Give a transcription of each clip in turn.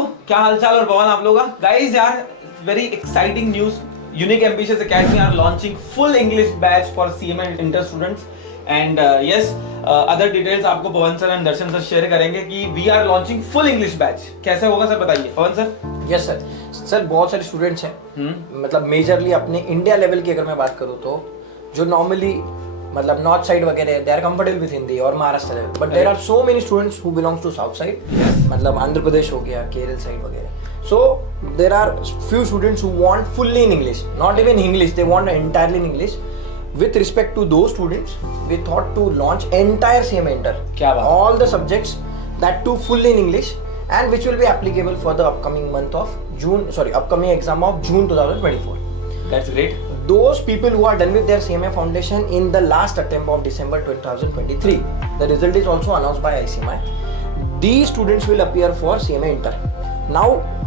दोस्तों, क्या हालचाल और पवन आप लोगों का। गाइस यार, very exciting news, Unique Ambitious Academy are launching full English batch for CMA inter students and yes other details आपको Pawan sir and Darshan sir share करेंगे कि we are launching full English batch. कैसे होगा सर, बताइए Pawan sir. Yes sir. Sir बहुत सारे students हैं, मतलब मेजरली अपने इंडिया लेवल की अगर मैं बात करूँ तो जो नॉर्मली मतलब नॉर्थ साइड वगैरह they are comfortable with Hindi और Maharashtra level, but there are so many students who belongs to south side, मतलब आंध्र प्रदेश हो गया, केरल साइड वगैरह। So there are few students who want fully in English, not even English, they want entirely in English. With respect to those students, we thought to launch entire CMA Inter, all the subjects, that too fully in English, and which will be applicable for the upcoming month of upcoming exam of June 2024. That's great. Those people who are done with their CMA foundation in the last attempt of December 2023, the result is also announced by ICMI. These students will appear for CMA Inter. Now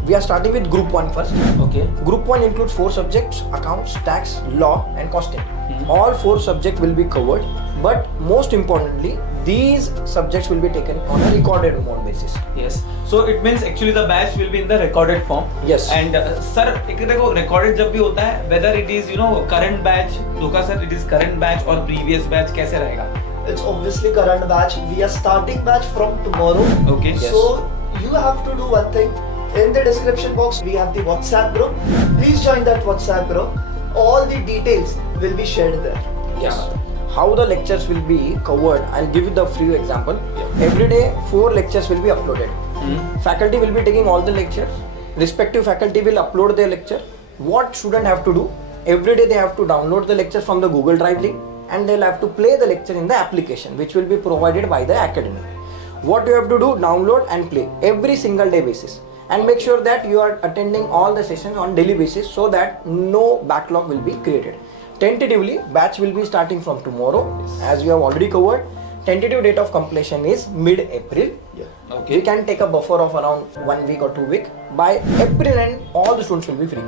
we are starting with Group 1 first. Okay. Group 1 includes 4 subjects: accounts, tax, law and costing. All 4 subjects will be covered, but most importantly, these subjects will be taken on a recorded mode basis. Yes. So it means actually the batch will be in the recorded form. Yes. And sir, एक देखो recorded जब भी होता है, whether it is current batch, धोखा sir, it is current batch or previous batch, कैसे रहेगा? It's obviously current batch. We are starting batch from tomorrow. Okay. Yes. So you have to do one thing. In the description box, we have the WhatsApp group. Please join that WhatsApp group. All the details will be shared there. Yes. How the lectures will be covered, I'll give you the few example. Every day 4 lectures will be uploaded. Faculty will be taking all the lectures. Respective faculty will upload their lecture. What student have to do? Every day they have to download the lecture from the Google Drive link, and they'll have to play the lecture in the application which will be provided by the academy. What you have to do? Download and play every single day basis, and make sure that you are attending all the sessions on daily basis so that no backlog will be created. Tentatively, batch will be starting from tomorrow, as you have already covered. Tentative date of completion is mid-April. Okay. We can take a buffer of around 1 week or 2 weeks. By April end, all the students will be free.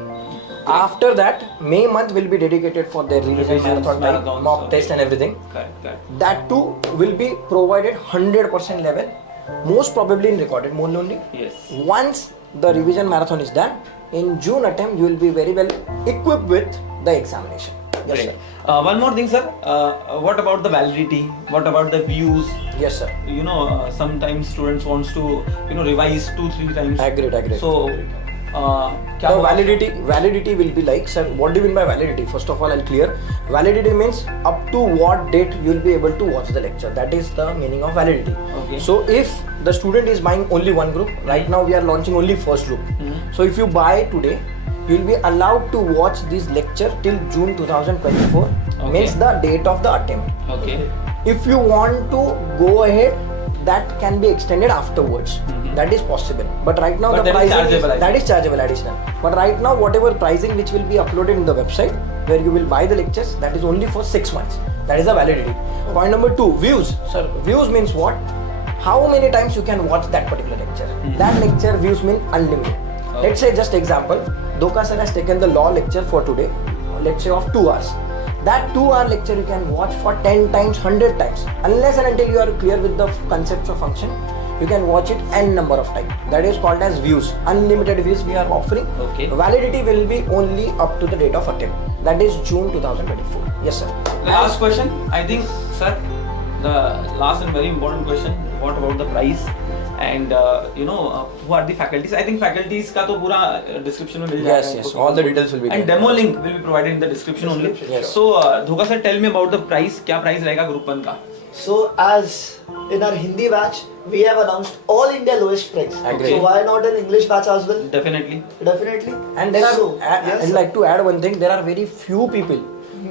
After that, May month will be dedicated for their revision, marathon, mock test and everything. Correct. That too will be provided 100% level, most probably in recorded mode only. Yes. Once the revision marathon is done, in June attempt you will be very well equipped with the examination. Yes, Great. sir. One more thing, sir. What about the validity? What about the views? Yes, sir. Sometimes students wants to revise 2-3 times. Agreed. So क्या The होगा? validity will be like, sir, what do you mean by validity? First of all, I'll clear. Validity means up to what date you will be able to watch the lecture. That is the meaning of validity. Okay. So if the student is buying only one group, right now we are launching only first group. So if you buy today, you will be allowed to watch this lecture till June 2024. Okay. Means the date of the attempt. Okay. If you want to go ahead, that can be extended afterwards. That is possible. But right now But the that is pricing chargeable, I that is chargeable additional. But right now whatever pricing which will be uploaded in the website where you will buy the lectures, that is only for 6 months. That is the validity. Point number 2, views. Sir, views means what? How many times you can watch that particular lecture? That lecture views mean unlimited. Let's say just example, Doka sir has taken the law lecture for today, let's say of 2 hours. That 2-hour lecture you can watch for 10 times, 100 times. Unless and until you are clear with the concepts of function, you can watch it n number of times. That is called as views. Unlimited views we are offering. Okay. Validity will be only up to the date of attempt. That is June 2024. Yes, sir. The last question, I think, sir, the last and very important question. What about the price? And who are the faculties? I think faculties का तो पूरा description में मिल जाएगा. Yes. All the details will be And there. demo link will be provided in the description only. Yes. So Dhoka sir, tell me about the price. क्या price रहेगा group 1 का? So as in our Hindi batch, we have announced all India lowest price. Agreed. So why not an English batch as well? Definitely. Definitely. And there So, are, yes, I'd like to add one thing. There are very few people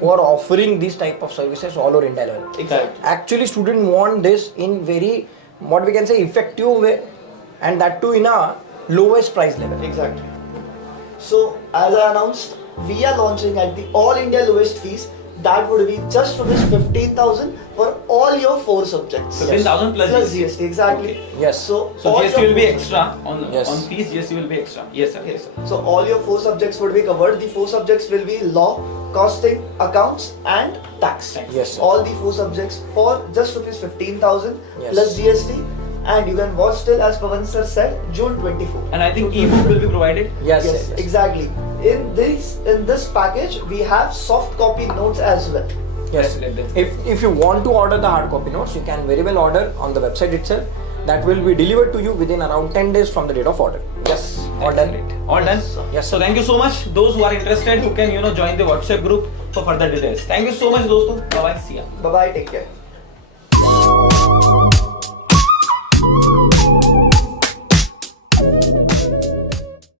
who are offering these type of services all over India level. Exactly. Actually, students want this in very, what we can say, effective way, and that too in a lowest price level. Exactly. So as I announced, we are launching at the all India lowest fees. That would be just rupees 15,000 for all your 4 subjects. 15,000 plus GST. Exactly. Okay. Yes. So all GST your will be 4 extra on Yes. on fees. GST will be extra. Yes, sir. Yes. So all your 4 subjects would be covered. The 4 subjects will be law, costing, accounts, and tax. Yes, sir. All the 4 subjects for just rupees 15,000 Yes. plus GST. and you can watch till, as Pawan sir said, June 24. And I think ebook will be provided. Yes, Yes, yes, yes. exactly. In this package, we have soft copy notes as well. Yes. Definitely. If you want to order the hard copy notes, you can very well order on the website itself. That will be delivered to you within around 10 days from the date of order. Yes, all done. Great. All done. Yes. So thank you so much. Those who are interested, who can join the WhatsApp group for further details. Thank you so much, दोस्तों. Bye bye. See ya. Bye bye. Take care.